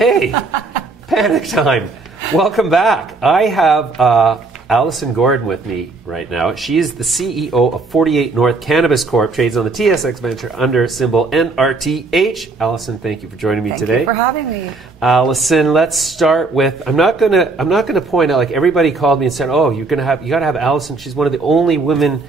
Hey, panic time. Welcome back. I have Allison Gordon with me right now. She is the CEO of 48North Cannabis Corp, trades on the TSX Venture under symbol NRTH. Allison, thank you for joining me today. Thank you for having me. Allison, let's start with. I'm not gonna point out, like, everybody called me and said, "Oh, you gotta have Allison. She's one of the only women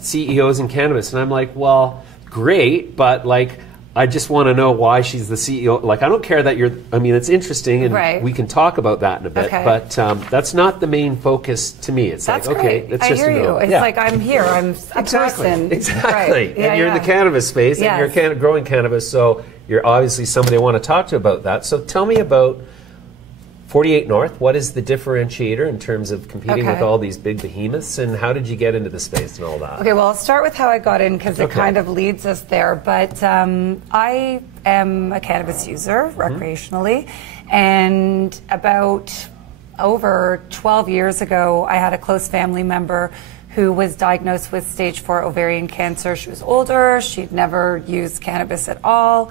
CEOs in cannabis," and I'm like, "Well, great, but like." I just want to know why she's the CEO. Like, I don't care that you're, I mean, it's interesting and we can talk about that in a bit, but that's not the main focus to me. It's that's like, okay, great. let's just hear you. It's like, I'm here, I'm a person. Exactly. Right. And you're in the cannabis space and you're growing cannabis, so you're obviously somebody I want to talk to about that. So tell me about 48 North. What is the differentiator in terms of competing with all these big behemoths, and how did you get into the space and all that? Okay, well, I'll start with how I got in because it kind of leads us there. But I am a cannabis user recreationally, and about over 12 years ago, I had a close family member who was diagnosed with stage 4 ovarian cancer. She was older, she'd never used cannabis at all,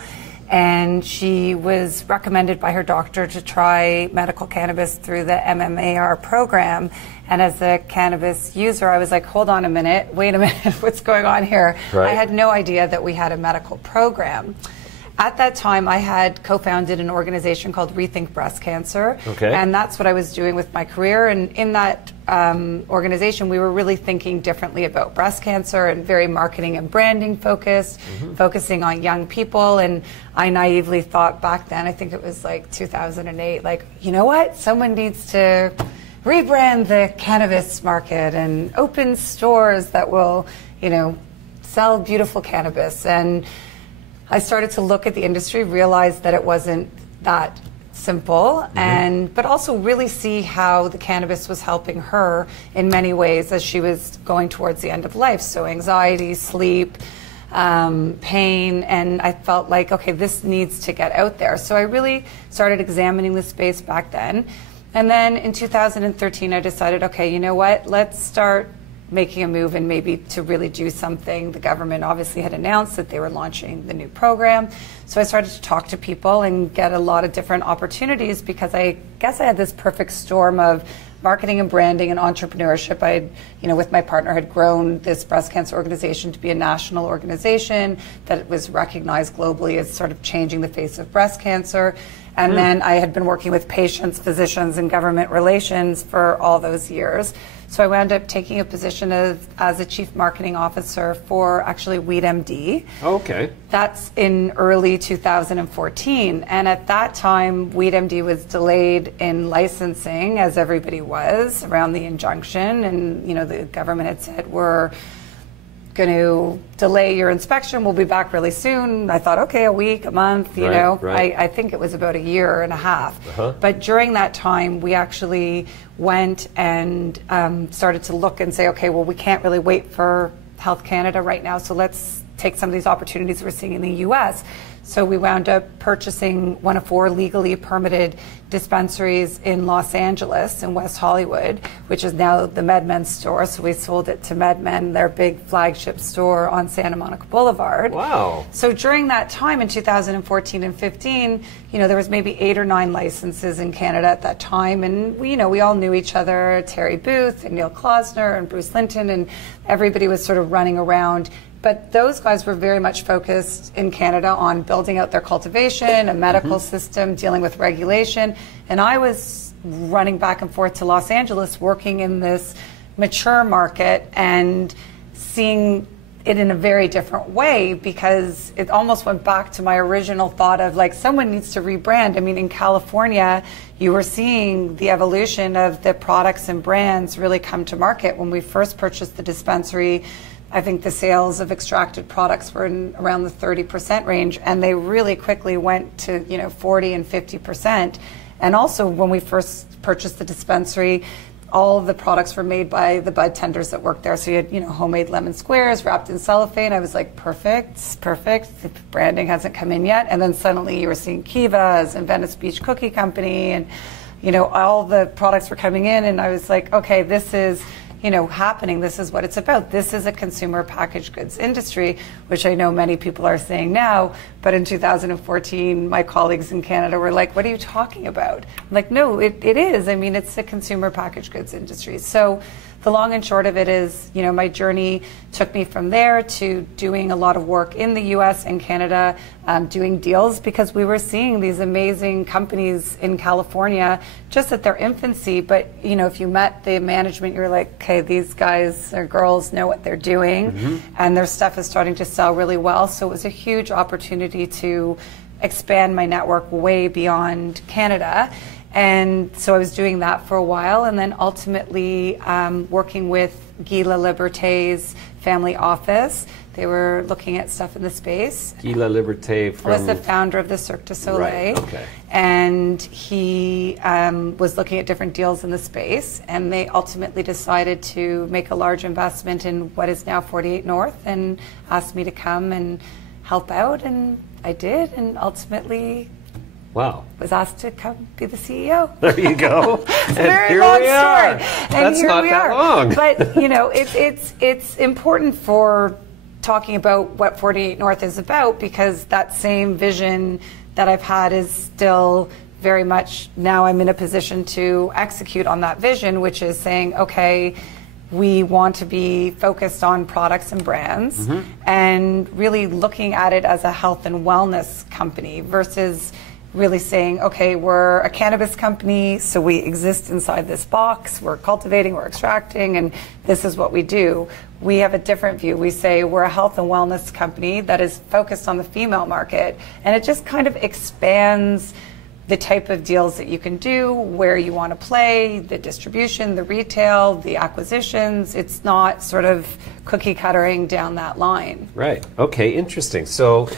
and she was recommended by her doctor to try medical cannabis through the MMAR program. And as a cannabis user, I was like, hold on a minute, wait a minute, what's going on here? I had no idea that we had a medical program. At that time, I had co-founded an organization called Rethink Breast Cancer, and that's what I was doing with my career. And in that organization, we were really thinking differently about breast cancer and very marketing and branding focused, focusing on young people. And I naively thought back then, I think it was like 2008, like, you know what? Someone needs to rebrand the cannabis market and open stores that will, you know, sell beautiful cannabis. And I started to look at the industry, realized that it wasn't that simple, but also really see how the cannabis was helping her in many ways as she was going towards the end of life. So anxiety, sleep, pain, and I felt like, okay, this needs to get out there. So I really started examining the space back then. And then in 2013, I decided, okay, you know what, let's start making a move and maybe to really do something. The government obviously had announced that they were launching the new program. So I started to talk to people and get a lot of different opportunities because I guess I had this perfect storm of marketing and branding and entrepreneurship. I had, you know, with my partner, had grown this breast cancer organization to be a national organization that was recognized globally as sort of changing the face of breast cancer. And then I had been working with patients, physicians, and government relations for all those years. So I wound up taking a position as a chief marketing officer for actually WeedMD. Okay. That's in early 2014. And at that time, WeedMD was delayed in licensing, as everybody was, around the injunction. And, you know, the government had said, we're going to delay your inspection. We'll be back really soon. I thought, okay, a week, a month, you know. I think it was about a year and a half. But during that time, we actually went and started to look and say, okay, well, we can't really wait for Health Canada right now, so let's take some of these opportunities we're seeing in the US. So we wound up purchasing one of 4 legally permitted dispensaries in Los Angeles, in West Hollywood, which is now the MedMen store. So we sold it to MedMen, their big flagship store on Santa Monica Boulevard. Wow. So during that time in 2014 and 15, you know, there was maybe 8 or 9 licenses in Canada at that time. And we, you know, we all knew each other, Terry Booth and Neil Klausner and Bruce Linton, and everybody was sort of running around. But those guys were very much focused in Canada on building out their cultivation, a medical system, dealing with regulation. And I was running back and forth to Los Angeles, working in this mature market and seeing it in a very different way, because it almost went back to my original thought of, like, someone needs to rebrand. I mean, in California, you were seeing the evolution of the products and brands really come to market. When we first purchased the dispensary, I think the sales of extracted products were in around the 30% range, and they really quickly went to, you know, 40 and 50%. And also, when we first purchased the dispensary, all of the products were made by the bud tenders that worked there. So you had, you know, homemade lemon squares wrapped in cellophane. I was like, perfect, perfect. The branding hasn't come in yet. And then suddenly you were seeing Kiva's and Venice Beach Cookie Company, and, you know, all the products were coming in, and I was like, okay, this is happening. This is what it's about. This is a consumer packaged goods industry, which I know many people are saying now, but in 2014, my colleagues in Canada were like, what are you talking about? I'm like, no, it is. I mean, it's a consumer packaged goods industry. So the long and short of it is, my journey took me from there to doing a lot of work in the US and Canada, doing deals, because we were seeing these amazing companies in California just at their infancy. But, if you met the management, you're like, okay, these guys or girls know what they're doing, and their stuff is starting to sell really well. So it was a huge opportunity to expand my network way beyond Canada. And so I was doing that for a while, and then ultimately working with Guy Laliberté's family office. They were looking at stuff in the space. Guy Laliberté was the founder of the Cirque du Soleil. Right, okay. And he was looking at different deals in the space, and they ultimately decided to make a large investment in what is now 48 North and asked me to come and help out, and I did, and ultimately was asked to come be the CEO. There you go. It's a very long story. And That's not that long. But it's important for talking about what 48 North is about, because that same vision that I've had is still very much, now I'm in a position to execute on that vision, which is saying, okay, we want to be focused on products and brands, and really looking at it as a health and wellness company versus really saying, okay, we're a cannabis company, so we exist inside this box, we're cultivating, we're extracting, and this is what we do. We have a different view. We say we're a health and wellness company that is focused on the female market, and it just kind of expands the type of deals that you can do, where you want to play, the distribution, the retail, the acquisitions. It's not sort of cookie cuttering down that line. Right. Okay, interesting. So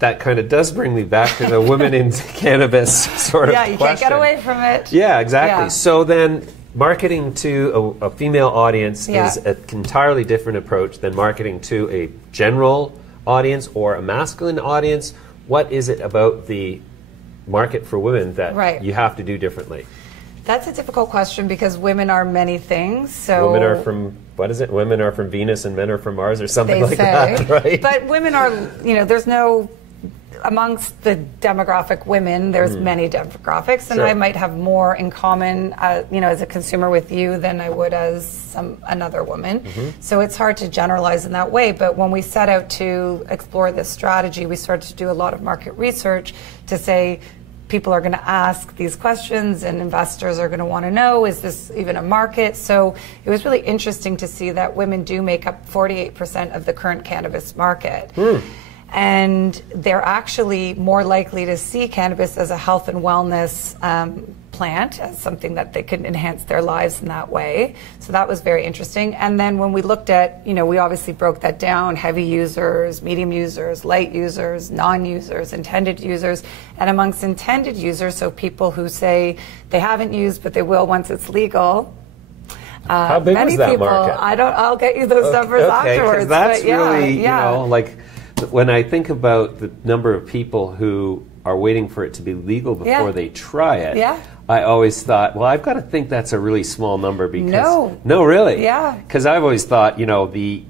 that kind of does bring me back to the women in cannabis sort of you question. Can't get away from it. Yeah, exactly. Yeah. So then marketing to a female audience is an entirely different approach than marketing to a general audience or a masculine audience. What is it about the market for women that you have to do differently? That's a difficult question, because women are many things. So women are from, what is it? Women are from Venus and men are from Mars, or something like that, right? But women are, there's no, amongst the demographic women, there's many demographics, and I might have more in common, as a consumer with you than I would as another woman. So it's hard to generalize in that way. But when we set out to explore this strategy, we started to do a lot of market research to say, people are going to ask these questions, and investors are going to want to know, is this even a market? So it was really interesting to see that women do make up 48% of the current cannabis market. And they're actually more likely to see cannabis as a health and wellness plant, as something that they can enhance their lives in that way. So that was very interesting. And then when we looked at, we obviously broke that down: heavy users, medium users, light users, non-users, intended users. And amongst intended users, so people who say they haven't used but they will once it's legal. How big many is that people, market? I'll get you those numbers afterwards. That's really, like, when I think about the number of people who are waiting for it to be legal before they try it, I always thought, well, I've got to think that's a really small number, because no, really, because I've always thought, the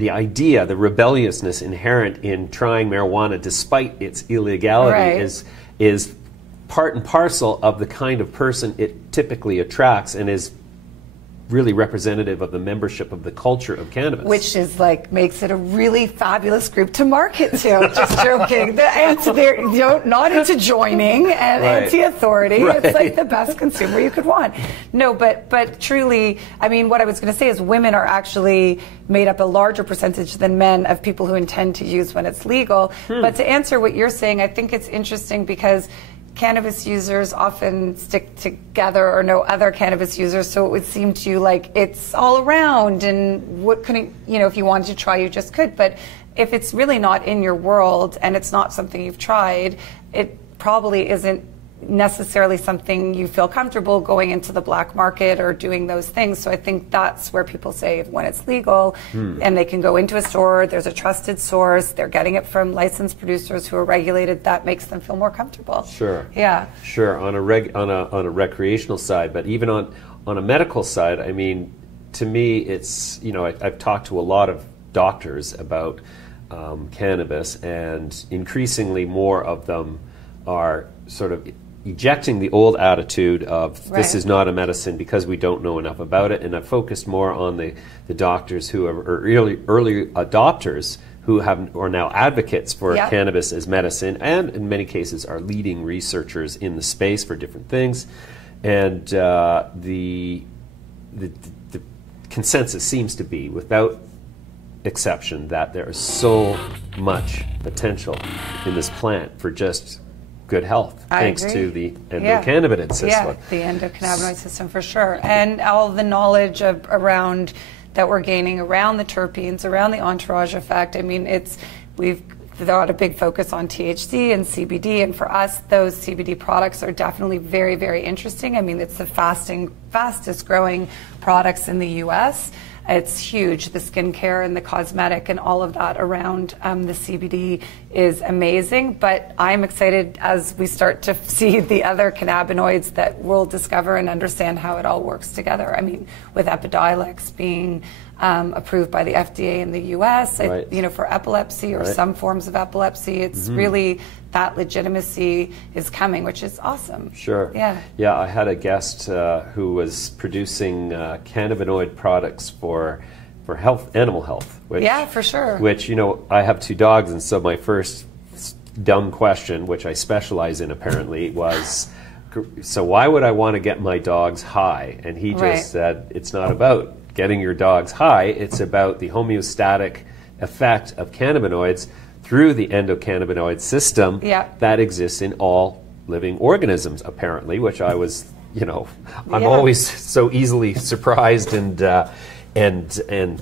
idea, the rebelliousness inherent in trying marijuana despite its illegality is part and parcel of the kind of person it typically attracts, and is really representative of the membership of the culture of cannabis. Which is makes it a really fabulous group to market to. Just joking. They're not into joining and anti-authority. It's like the best consumer you could want. No, but truly, I mean, what I was going to say is women are actually made up a larger percentage than men of people who intend to use when it's legal. But to answer what you're saying, I think it's interesting, because cannabis users often stick together or know other cannabis users, so it would seem to you like it's all around, and what couldn't, if you wanted to try, you just could. But if it's really not in your world and it's not something you've tried, it probably isn't necessarily something you feel comfortable going into the black market or doing those things. So I think that's where people say, when it's legal and they can go into a store, there's a trusted source, they're getting it from licensed producers who are regulated, that makes them feel more comfortable. Sure. Yeah. Sure. On a recreational side, but even on a medical side, I mean, to me, it's, you know, I've talked to a lot of doctors about cannabis, and increasingly more of them are sort of ejecting the old attitude of this is not a medicine because we don't know enough about it, and I've focused more on the doctors who are early adopters who are now advocates for cannabis as medicine, and in many cases are leading researchers in the space for different things. And the consensus seems to be, without exception, that there is so much potential in this plant for just good health, thanks to the endocannabinoid system. Yeah, the endocannabinoid system for sure. And all the knowledge around that we're gaining around the terpenes, around the entourage effect. I mean, we've got a big focus on THC and CBD, and for us, those CBD products are definitely very, very interesting. I mean, it's the fastest growing products in the US. It's huge. The skincare and the cosmetic and all of that around the CBD is amazing. But I'm excited as we start to see the other cannabinoids that we'll discover and understand how it all works together. I mean, with Epidiolex being approved by the FDA in the US, you know, for epilepsy or some forms of epilepsy, it's really that legitimacy is coming, which is awesome. Sure. Yeah, I had a guest who was producing cannabinoid products for health, animal health. Which, for sure. Which, you know, I have 2 dogs, and so my first dumb question, which I specialize in apparently, was, so why would I want to get my dogs high? And he just said, it's not about getting your dogs high, it's about the homeostatic effect of cannabinoids through the endocannabinoid system that exists in all living organisms, apparently, which I was, you know, I'm always so easily surprised and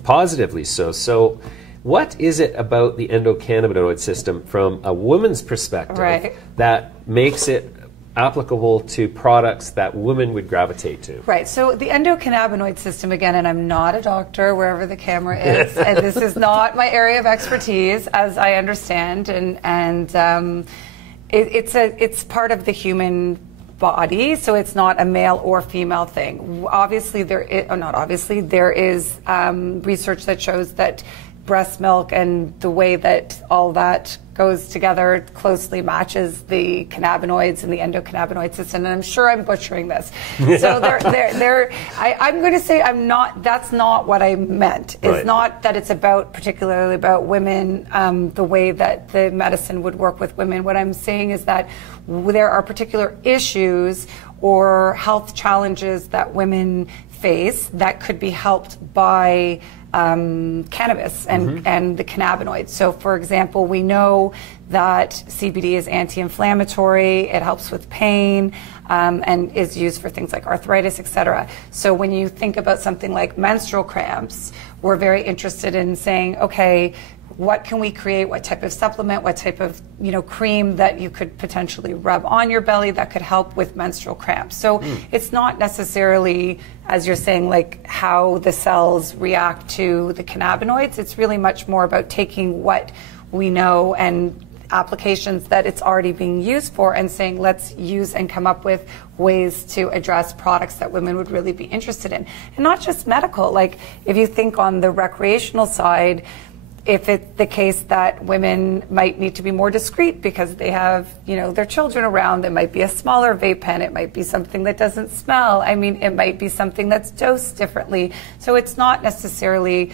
positively so. So what is it about the endocannabinoid system from a woman's perspective that makes it applicable to products that women would gravitate to? Right. So the endocannabinoid system, again, and I'm not a doctor wherever the camera is, and this is not my area of expertise, as I understand, and it's part of the human body, so it's not a male or female thing. Obviously, there is research that shows that breast milk and the way that all that goes together closely matches the cannabinoids and the endocannabinoid system. And I'm sure I'm butchering this. So I'm going to say that's not what I meant. It's not that it's particularly about women, the way that the medicine would work with women. What I'm saying is that there are particular issues or health challenges that women face that could be helped by cannabis and the cannabinoids. So, for example, we know that CBD is anti-inflammatory, it helps with pain, and is used for things like arthritis, etc. So when you think about something like menstrual cramps, we're very interested in saying, okay, what can we create? What type of supplement? What type of cream that you could potentially rub on your belly that could help with menstrual cramps? So it's not necessarily, as you're saying, like how the cells react to the cannabinoids. It's really much more about taking what we know and applications that it's already being used for and saying, let's use and come up with ways to address products that women would really be interested in. And not just medical. Like if you think on the recreational side, if it's the case that women might need to be more discreet because they have, their children around, it might be a smaller vape pen, it might be something that doesn't smell. I mean, it might be something that's dosed differently. So it's not necessarily,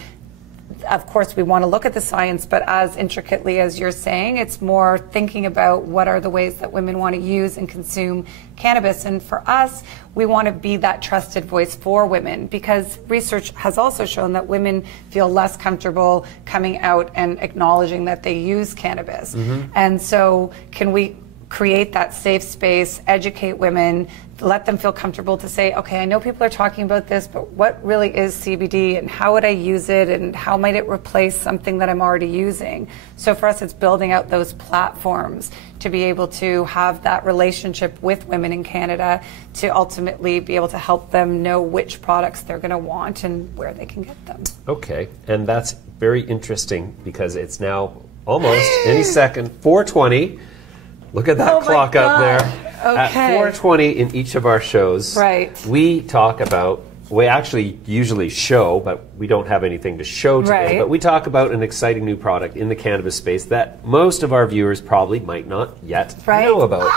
of course, we want to look at the science, but as intricately as you're saying, it's more thinking about what are the ways that women want to use and consume cannabis. And for us, we want to be that trusted voice for women because research has also shown that women feel less comfortable coming out and acknowledging that they use cannabis. And so can we create that safe space, educate women, let them feel comfortable to say, okay, I know people are talking about this, but what really is CBD and how would I use it and how might it replace something that I'm already using? So for us, it's building out those platforms to be able to have that relationship with women in Canada to ultimately be able to help them know which products they're going to want and where they can get them. Okay, and that's very interesting because it's now almost any second, 4:20. Look at that clock up there. Okay. At 4:20 in each of our shows, we talk about we actually usually show, but we don't have anything to show today. Right. But we talk about an exciting new product in the cannabis space that most of our viewers probably might not yet know about.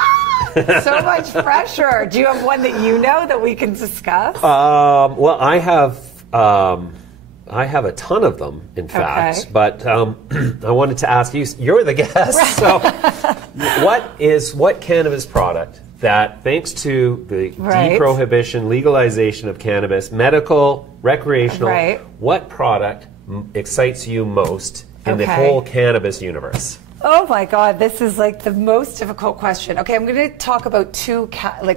So much pressure. Do you have one that you know that we can discuss? Well, I have a ton of them, in fact. Okay. But I wanted to ask you. You're the guest. So, what cannabis product that, thanks to the deprohibition, legalization of cannabis, medical, recreational, what product excites you most in the whole cannabis universe? Oh my God, this is like the most difficult question. Okay, I'm going to talk about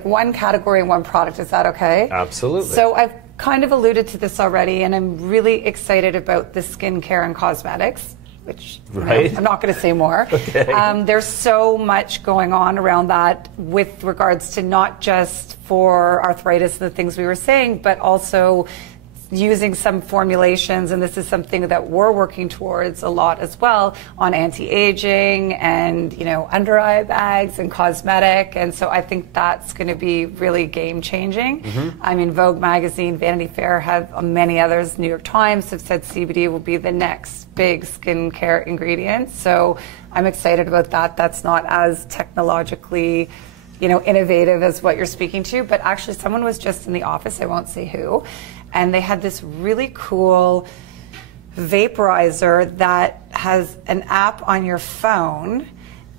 one category and one product. Is that okay? Absolutely. So I've kind of alluded to this already, and I'm really excited about the skincare and cosmetics, which I'm not going to say more. Okay. There's so much going on around that with regards to not just for arthritis and the things we were saying, but also using some formulations, and this is something that we're working towards a lot as well, on anti-aging and under eye bags and cosmetic, and so I think that's going to be really game-changing. I mean, Vogue magazine, Vanity Fair, have many others, New York Times have said CBD will be the next big skincare ingredient, so I'm excited about that. That's not as technologically innovative as what you're speaking to, but actually someone was just in the office, I won't say who, and they had this really cool vaporizer that has an app on your phone,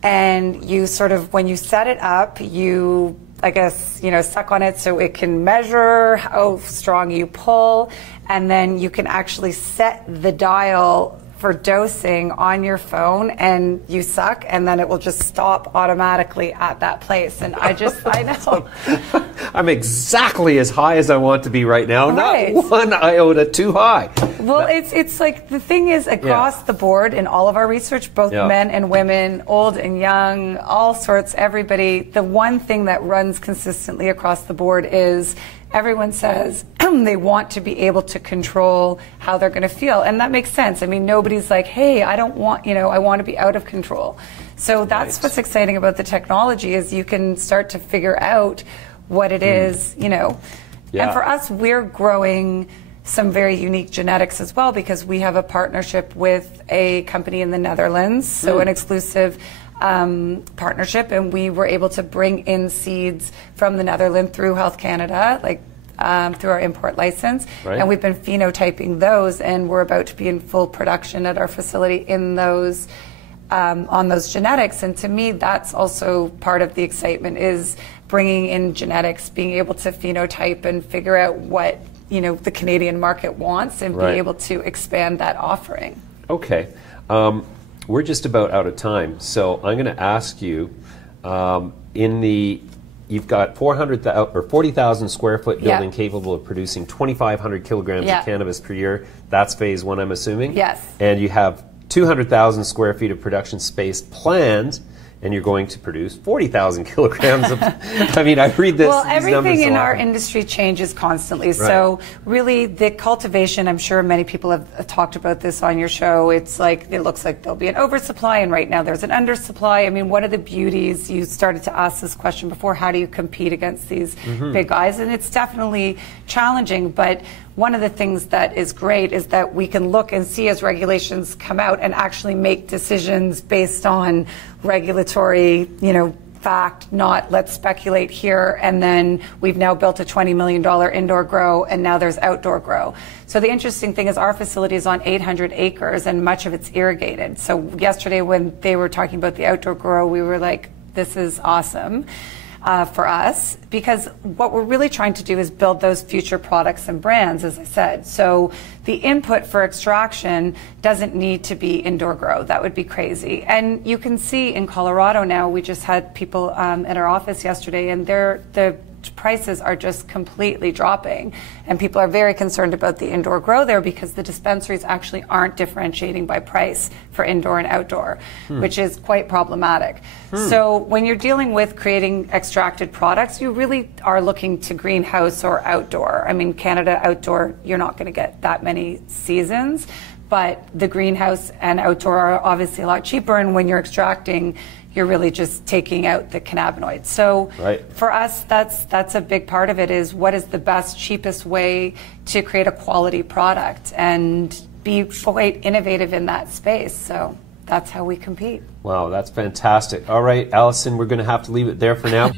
and you sort of, when you set it up, you, I guess, suck on it so it can measure how strong you pull, and then you can actually set the dial for dosing on your phone, and you suck, and then it will just stop automatically at that place. And I know. I'm exactly as high as I want to be right now. Not one iota too high. Well, it's like, the thing is, across the board in all of our research, both men and women, old and young, all sorts, everybody, the one thing that runs consistently across the board is everyone says they want to be able to control how they're going to feel. And that makes sense. I mean, nobody's like, hey, I don't want, I want to be out of control. So that's what's exciting about the technology, is you can start to figure out what it is, And for us, we're growing some very unique genetics as well, because we have a partnership with a company in the Netherlands, so an exclusive partnership, and we were able to bring in seeds from the Netherlands through Health Canada, through our import license, and we've been phenotyping those, and we're about to be in full production at our facility in those on those genetics. And to me, that's also part of the excitement, is bringing in genetics, being able to phenotype and figure out what the Canadian market wants, and be able to expand that offering. Okay. We're just about out of time, so I'm going to ask you, you've got 40,000 square foot building capable of producing 2,500 kilograms of cannabis per year. That's phase one, I'm assuming? Yes. And you have 200,000 square feet of production space planned, and you're going to produce 40,000 kilograms of, I mean, I read this. Well, everything in our industry changes constantly. Right. So really, the cultivation, I'm sure many people have talked about this on your show. It's like, it looks like there'll be an oversupply, and right now there's an undersupply. I mean, one of the beauties, you started to ask this question before, how do you compete against these big guys? And it's definitely challenging, but one of the things that is great is that we can look and see as regulations come out and actually make decisions based on regulatory, fact, not let's speculate here, and then we've now built a $20 million indoor grow, and now there's outdoor grow. So the interesting thing is our facility is on 800 acres, and much of it's irrigated. So yesterday when they were talking about the outdoor grow, we were like, this is awesome. For us, because what we're really trying to do is build those future products and brands, as I said. So the input for extraction doesn't need to be indoor grow. That would be crazy. And you can see in Colorado now, we just had people at our office yesterday, and the prices are just completely dropping, and people are very concerned about the indoor grow there, because the dispensaries actually aren't differentiating by price for indoor and outdoor, which is quite problematic. So when you're dealing with creating extracted products, you really are looking to greenhouse or outdoor. I mean, Canada outdoor, you're not going to get that many seasons, but the greenhouse and outdoor are obviously a lot cheaper, and when you're extracting, you're really just taking out the cannabinoids. So for us, that's a big part of it, is what is the best, cheapest way to create a quality product and be quite innovative in that space. So that's how we compete. Wow, that's fantastic. All right, Allison, we're going to have to leave it there for now.